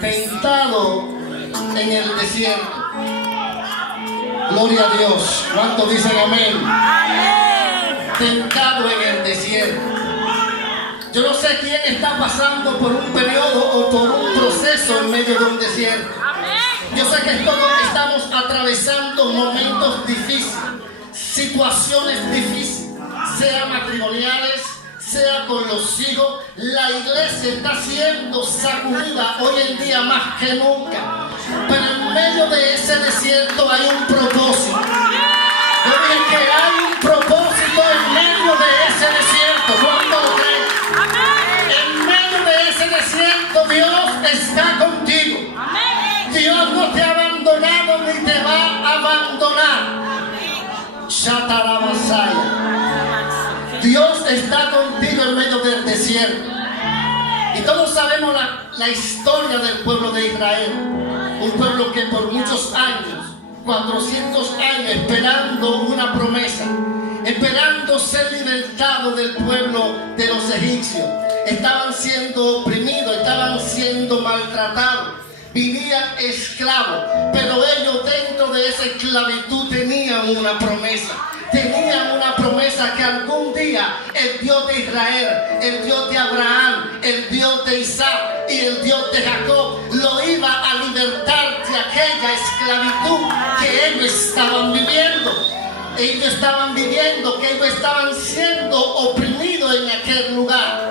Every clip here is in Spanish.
Tentado en el desierto. Gloria a Dios. ¿Cuántos dicen amén? Amén. Tentado en el desierto. Yo no sé quién está pasando por un periodo o por un proceso en medio de un desierto. Yo sé que todos estamos atravesando momentos difíciles, situaciones difíciles, sea matrimoniales, sea con los hijos. La iglesia está siendo sacudida hoy en día más que nunca. Pero en medio de ese desierto hay un propósito. Yo dije que hay un propósito en medio de ese desierto. ¿Cuánto lo creen? En medio de ese desierto Dios está contigo. Dios no te ha abandonado ni te va a abandonar. Dios está contigo en medio del desierto. Y todos sabemos la historia del pueblo de Israel. Un pueblo que por muchos años, 400 años, esperando una promesa, esperando ser libertado del pueblo de los egipcios. Estaban siendo oprimidos, estaban siendo maltratados, vivían esclavos, pero ellos dentro de esa esclavitud tenían una promesa. Tenían una promesa que algún día el Dios de Israel, el Dios de Abraham, el Dios de Isaac y el Dios de Jacob lo iba a libertar de aquella esclavitud que ellos estaban viviendo. Ellos estaban viviendo, que ellos estaban siendo oprimidos en aquel lugar.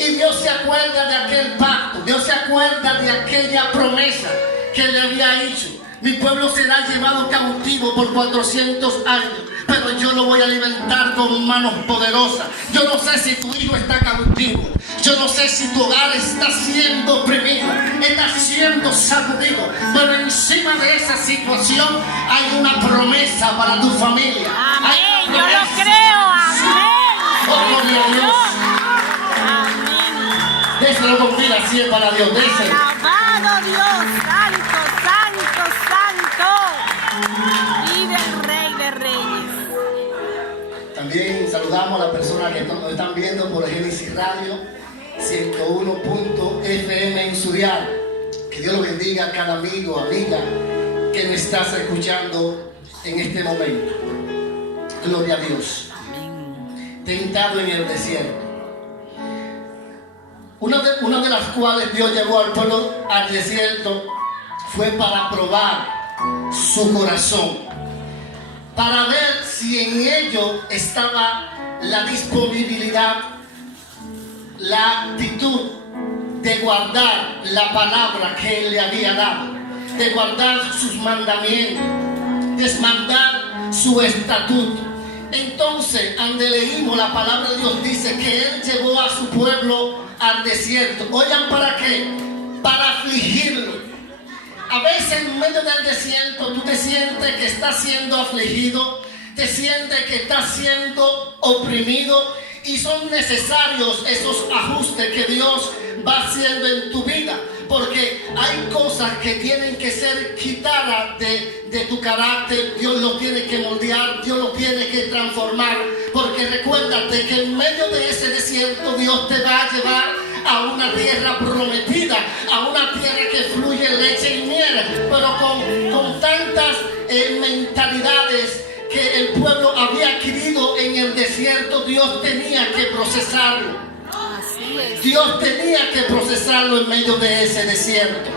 Y Dios se acuerda de aquel pacto, Dios se acuerda de aquella promesa que le había hecho. Mi pueblo será llevado cautivo por 400 años, pero yo lo voy a libertar con manos poderosas. Yo no sé si tu hijo está cautivo, yo no sé si tu hogar está siendo oprimido, está siendo sacudido, pero encima de esa situación hay una promesa para tu familia. Amén, yo lo creo, amén. Oh, gloria a Dios. Amén. Déselo con vida, así es para Dios, déselo. Alabado Dios, santo, santo, santo. Vive el Rey de Reyes. También saludamos a las personas que nos están viendo por Génesis Radio 101.fm en su dial. Que Dios lo bendiga a cada amigo, amiga que nos estás escuchando en este momento. Gloria a Dios. Tentado en el desierto. Una de las cuales Dios llevó al pueblo al desierto fue para probar su corazón, para ver si en ello estaba la disponibilidad, la actitud de guardar la palabra que Él le había dado, de guardar sus mandamientos, de guardar su estatuto. Entonces, donde leímos la palabra de Dios, dice que Él llevó a su pueblo al desierto. Oigan, ¿para qué? Para afligirlo. A veces en medio del desierto tú te sientes que estás siendo afligido, te sientes que estás siendo oprimido, y son necesarios esos ajustes que Dios va haciendo en tu vida, porque hay cosas que tienen que ser quitadas de tu carácter. Dios lo tiene que moldear, Dios lo tiene que transformar, porque recuérdate que en medio de ese desierto Dios te va a llevar a una tierra prometida, a una tierra que fluye leche y miel, pero con tantas mentalidades que el pueblo había adquirido en el desierto. Dios tenía que procesarlo. Dios tenía que procesarlo en medio de ese desierto.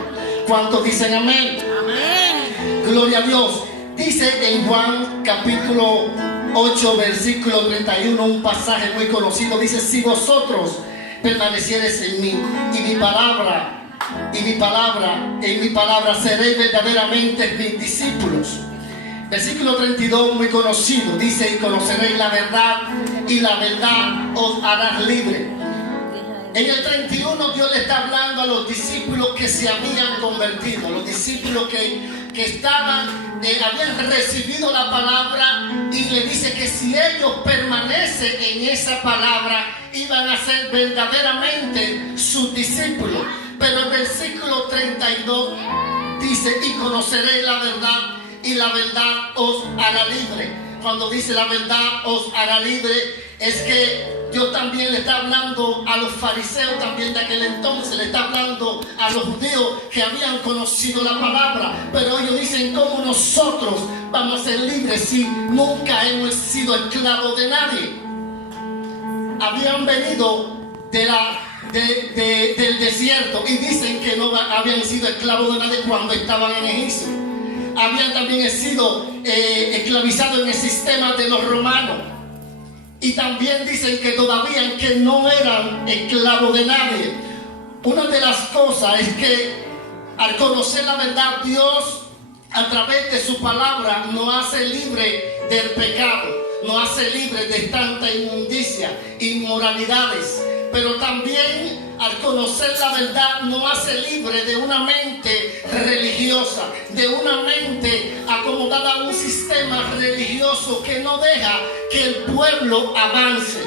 ¿Cuántos dicen amén? Amén. Gloria a Dios. Dice en Juan capítulo 8 versículo 31 un pasaje muy conocido. Dice: si vosotros permaneciereis en mí y mi palabra seréis verdaderamente mis discípulos. Versículo 32 muy conocido, dice: y conoceréis la verdad y la verdad os hará libre. En el 31 Dios le está hablando a los discípulos que se habían convertido, los discípulos que habían recibido la palabra, y le dice que si ellos permanecen en esa palabra iban a ser verdaderamente sus discípulos. Pero el versículo 32 dice: y conoceréis la verdad y la verdad os hará libre. Cuando dice la verdad os hará libre, es que Dios también le está hablando a los fariseos también de aquel entonces, le está hablando a los judíos que habían conocido la palabra, pero ellos dicen: ¿cómo nosotros vamos a ser libres si nunca hemos sido esclavos de nadie? Habían venido del desierto y dicen que no habían sido esclavos de nadie cuando estaban en Egipto. Habían también sido esclavizados en el sistema de los romanos. Y también dicen que todavía que no eran esclavos de nadie. Una de las cosas es que al conocer la verdad, Dios a través de su palabra nos hace libre del pecado, nos hace libre de tanta inmundicia, inmoralidades. Pero también al conocer la verdad nos hace libre de una mente religiosa, de una mente acomodada a un sistema religioso que no deja que el pueblo avance,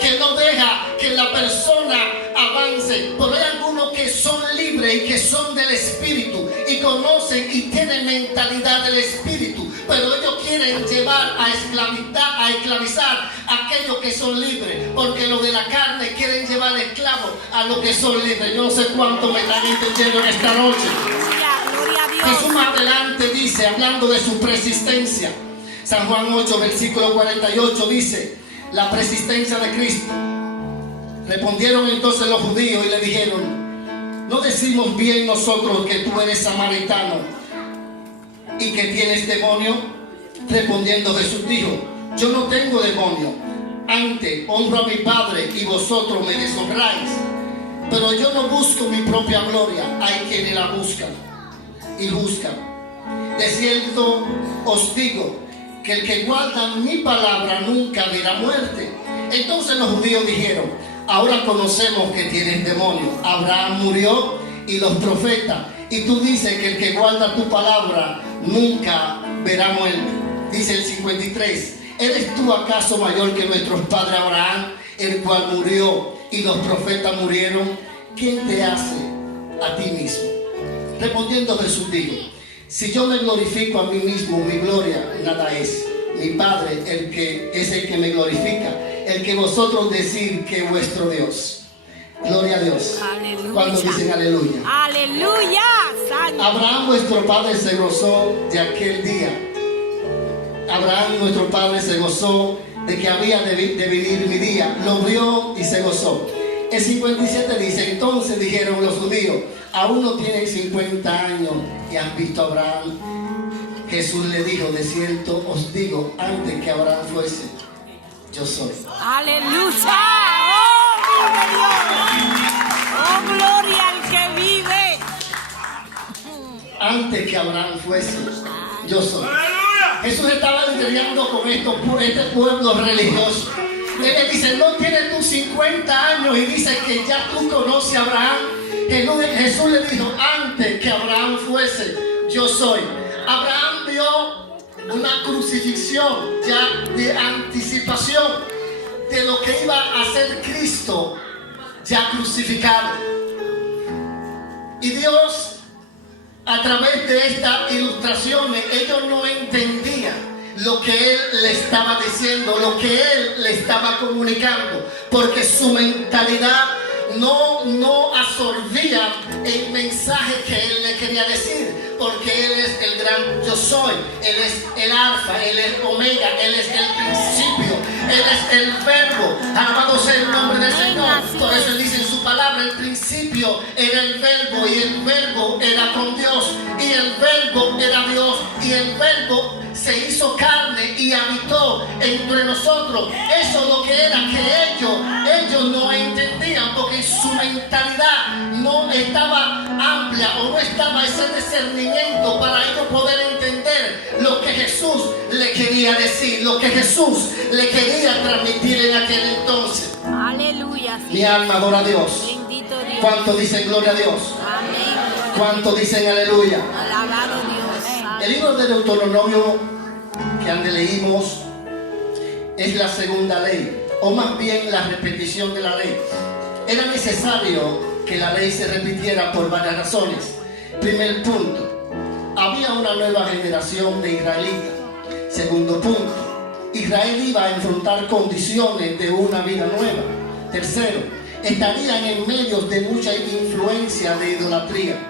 que no deja que la persona avance. Pero hay algunos que son libres y que son del Espíritu y conocen y tienen mentalidad del Espíritu, pero ellos quieren llevar a esclavizar a aquellos que son libres, porque los de la carne quieren llevar esclavos a los que son libres. Yo no sé cuánto me están entendiendo en esta noche. Gloria a Dios. Jesús más adelante dice, hablando de su persistencia, San Juan 8, versículo 48 dice: la persistencia de Cristo. Respondieron entonces los judíos y le dijeron: ¿no decimos bien nosotros que tú eres samaritano y que tienes demonio? Respondiendo Jesús dijo: yo no tengo demonio, antes honro a mi Padre y vosotros me deshonráis. Pero yo no busco mi propia gloria, hay quienes la buscan y juzgan. De cierto os digo que el que guarda mi palabra nunca verá muerte. Entonces los judíos dijeron: ahora conocemos que tienes demonio. Abraham murió y los profetas, y tú dices que el que guarda tu palabra nunca verá muerte. Dice el 53: ¿eres tú acaso mayor que nuestro padre Abraham, el cual murió y los profetas murieron? ¿Quién te hace a ti mismo? Respondiendo Jesús dijo: si yo me glorifico a mí mismo, mi gloria nada es. Mi Padre el que es el que me glorifica, el que vosotros decís que es vuestro Dios. Gloria a Dios. Aleluya. Cuando dicen aleluya. Aleluya. Santo. Abraham vuestro padre se gozó de aquel día. Abraham nuestro padre se gozó de que había de venir mi día. Lo vio y se gozó. El 57 dice: entonces dijeron los judíos: aún no tienen 50 años y has visto a Abraham. Jesús le dijo: de cierto os digo, antes que Abraham fuese, yo soy. Aleluya. Oh, vive Dios. Oh, gloria al que vive. Antes que Abraham fuese, yo soy. Jesús estaba lidiando con este pueblo religioso. Él le dice: no tienes tus 50 años y dice que ya tú conoces a Abraham. Jesús le dijo: antes que Abraham fuese, yo soy. Abraham vio una crucifixión ya de anticipación de lo que iba a ser Cristo ya crucificado. Y Dios, a través de estas ilustraciones, ellos no entendían lo que Él le estaba diciendo, lo que Él le estaba comunicando, porque su mentalidad no absorbía el mensaje que Él le quería decir, porque Él es el gran yo soy, Él es el alfa, Él es omega, Él es el principio, Él es el verbo. Alabado sea el nombre del Señor. Por eso Él dice en su palabra: el principio era el verbo, y el verbo era con Dios, y el verbo era Dios, y el verbo se hizo carne y habitó entre nosotros. Eso es lo que era que ellos no entendían, porque su mentalidad no estaba amplia, o no estaba ese discernimiento para ellos poder entender lo que Jesús le quería decir, lo que Jesús le quería transmitir en aquel entonces. Aleluya. Mi alma adora a Dios. Bendito Dios. ¿Cuántos dicen gloria a Dios? Amén. ¿Cuántos dicen aleluya? Alabado Dios. El libro de Deuteronomio que antes leímos es la segunda ley, o más bien la repetición de la ley. Era necesario que la ley se repitiera por varias razones. Primer punto: había una nueva generación de israelitas. Segundo punto: Israel iba a enfrentar condiciones de una vida nueva. Tercero, estarían en medio de mucha influencia de idolatría.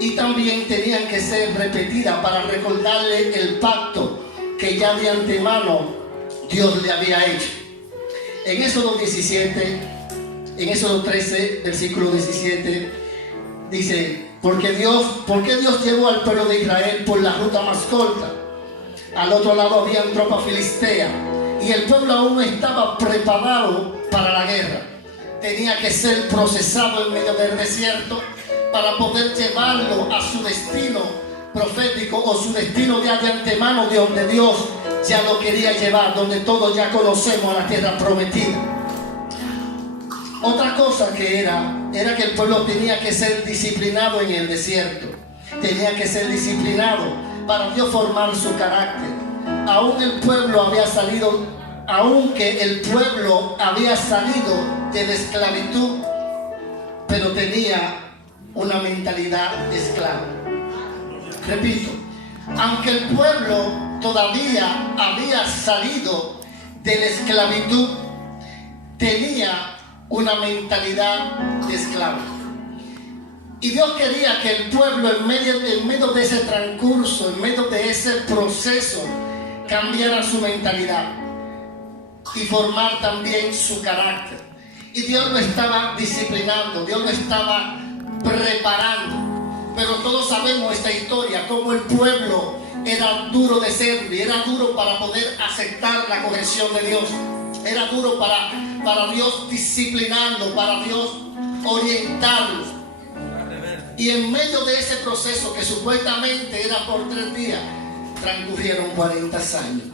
Y también tenían que ser repetidas para recordarle el pacto que ya de antemano Dios le había hecho. En Éxodo 13, versículo 17, dice: ¿Por qué Dios llevó al pueblo de Israel por la ruta más corta? Al otro lado habían tropas filisteas y el pueblo aún no estaba preparado para la guerra. Tenía que ser procesado en medio del desierto para poder llevarlo a su destino profético o su destino ya de antemano, de donde Dios ya lo quería llevar, donde todos ya conocemos a la tierra prometida. Otra cosa que era que el pueblo tenía que ser disciplinado en el desierto. Tenía que ser disciplinado para Dios formar su carácter. Aunque el pueblo había salido de la esclavitud, pero tenía una mentalidad esclava. Repito, aunque el pueblo todavía había salido de la esclavitud, tenía una mentalidad de esclavo. Y Dios quería que el pueblo en medio de ese transcurso, en medio de ese proceso, cambiara su mentalidad y formar también su carácter. Y Dios lo estaba disciplinando, Dios lo estaba preparando. Pero todos sabemos esta historia, cómo el pueblo era duro de servir, era duro para poder aceptar la corrección de Dios. Era duro para Dios disciplinarlo, para Dios orientarlo. Y en medio de ese proceso, que supuestamente era por 3 días, transcurrieron 40 años.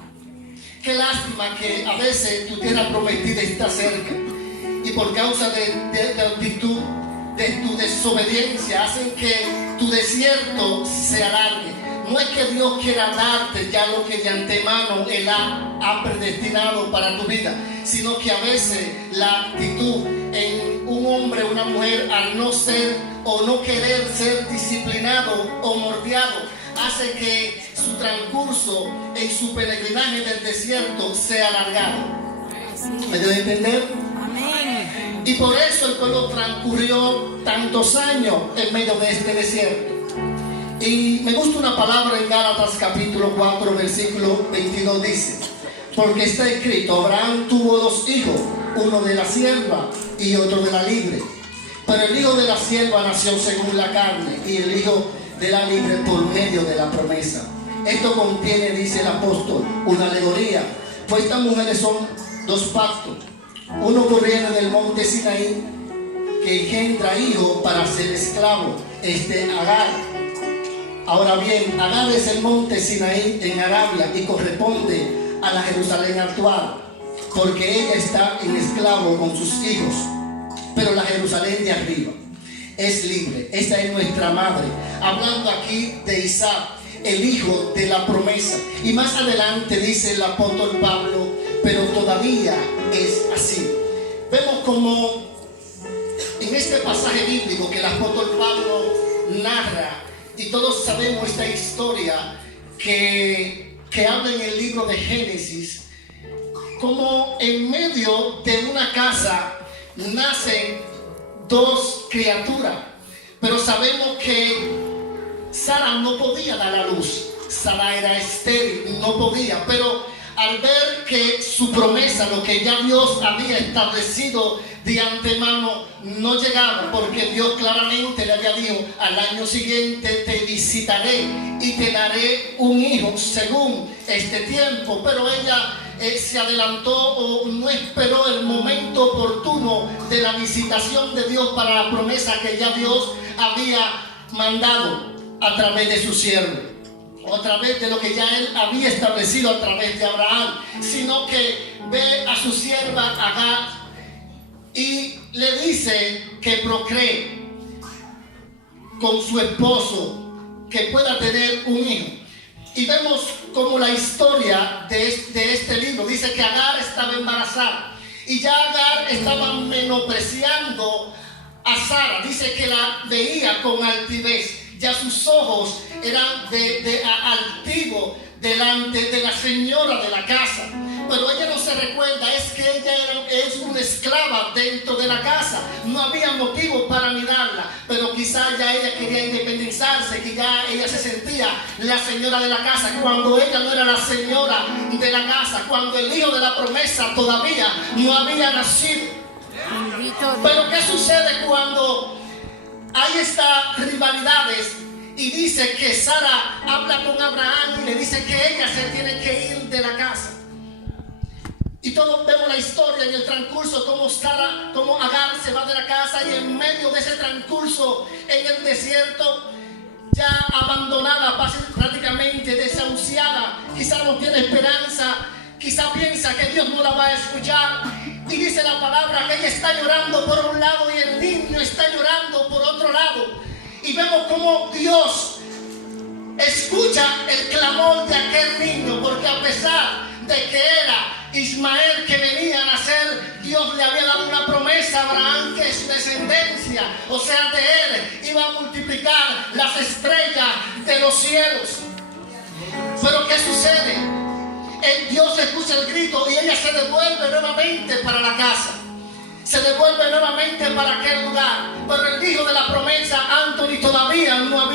Qué lástima que a veces tu tierra prometida está cerca y por causa de actitud, de tu desobediencia, hacen que tu desierto se alargue. No es que Dios quiera darte ya lo que de antemano Él ha predestinado para tu vida, sino que a veces la actitud en un hombre o una mujer, al no ser o no querer ser disciplinado o moldeado, hace que su transcurso en su peregrinaje del desierto sea alargado. ¿Me debe entender? Amén. Y por eso el pueblo transcurrió tantos años en medio de este desierto. Y me gusta una palabra en Gálatas capítulo 4 versículo 22, dice: porque está escrito, Abraham tuvo 2 hijos, uno de la sierva y otro de la libre. Pero el hijo de la sierva nació según la carne y el hijo de la libre por medio de la promesa. Esto contiene, dice el apóstol, una alegoría, pues estas mujeres son 2 pactos. Uno proviene del monte Sinaí, que engendra hijos para ser esclavo, Agar. Ahora bien, Agar es el monte Sinaí en Arabia y corresponde a la Jerusalén actual, porque ella está en esclavo con sus hijos. Pero la Jerusalén de arriba es libre. Esta es nuestra madre, hablando aquí de Isaac, el hijo de la promesa. Y más adelante dice el apóstol Pablo, pero todavía es así. Vemos como en este pasaje bíblico que el apóstol Pablo narra, y todos sabemos esta historia que habla en el libro de Génesis, como en medio de una casa nacen 2 criaturas, pero sabemos que Sara no podía dar a luz. Sara era estéril, no podía, pero al ver que su promesa, lo que ya Dios había establecido de antemano, no llegaba, porque Dios claramente le había dicho: al año siguiente te visitaré y te daré un hijo según este tiempo. Pero ella se adelantó o no esperó el momento oportuno de la visitación de Dios para la promesa que ya Dios había mandado a través de su siervo, o a través de lo que ya Él había establecido a través de Abraham, sino que ve a su sierva Agar y le dice que procree con su esposo, que pueda tener un hijo. Y vemos como la historia de este libro dice que Agar estaba embarazada y ya Agar estaba menospreciando a Sara. Dice que la veía con altivez, ya sus ojos eran altivos delante de la señora de la casa. Pero ella no se recuerda, es que ella es una esclava dentro de la casa. No había motivo para mirarla, pero quizás ya ella quería independizarse, que ya ella se sentía la señora de la casa, cuando ella no era la señora de la casa, cuando el hijo de la promesa todavía no había nacido. Pero ¿qué sucede cuando hay estas rivalidades? Y dice que Sara habla con Abraham y le dice que ella se tiene que ir de la casa. Y todos vemos la historia en el transcurso, como Agar se va de la casa, y en medio de ese transcurso en el desierto, ya abandonada, prácticamente desahuciada, quizá no tiene esperanza, quizá piensa que Dios no la va a escuchar. Y dice la palabra que ella está llorando por un lado y el niño está llorando por otro lado. Y vemos cómo Dios escucha el clamor de aquel niño, porque a pesar de que era Ismael que venía a nacer, Dios le había dado una promesa a Abraham que su descendencia, o sea, de él, iba a multiplicar las estrellas de los cielos. Pero ¿qué sucede? Dios escucha el grito y ella se devuelve nuevamente para la casa. Se devuelve nuevamente para aquel lugar. Pero el hijo de la promesa, Anthony, todavía no había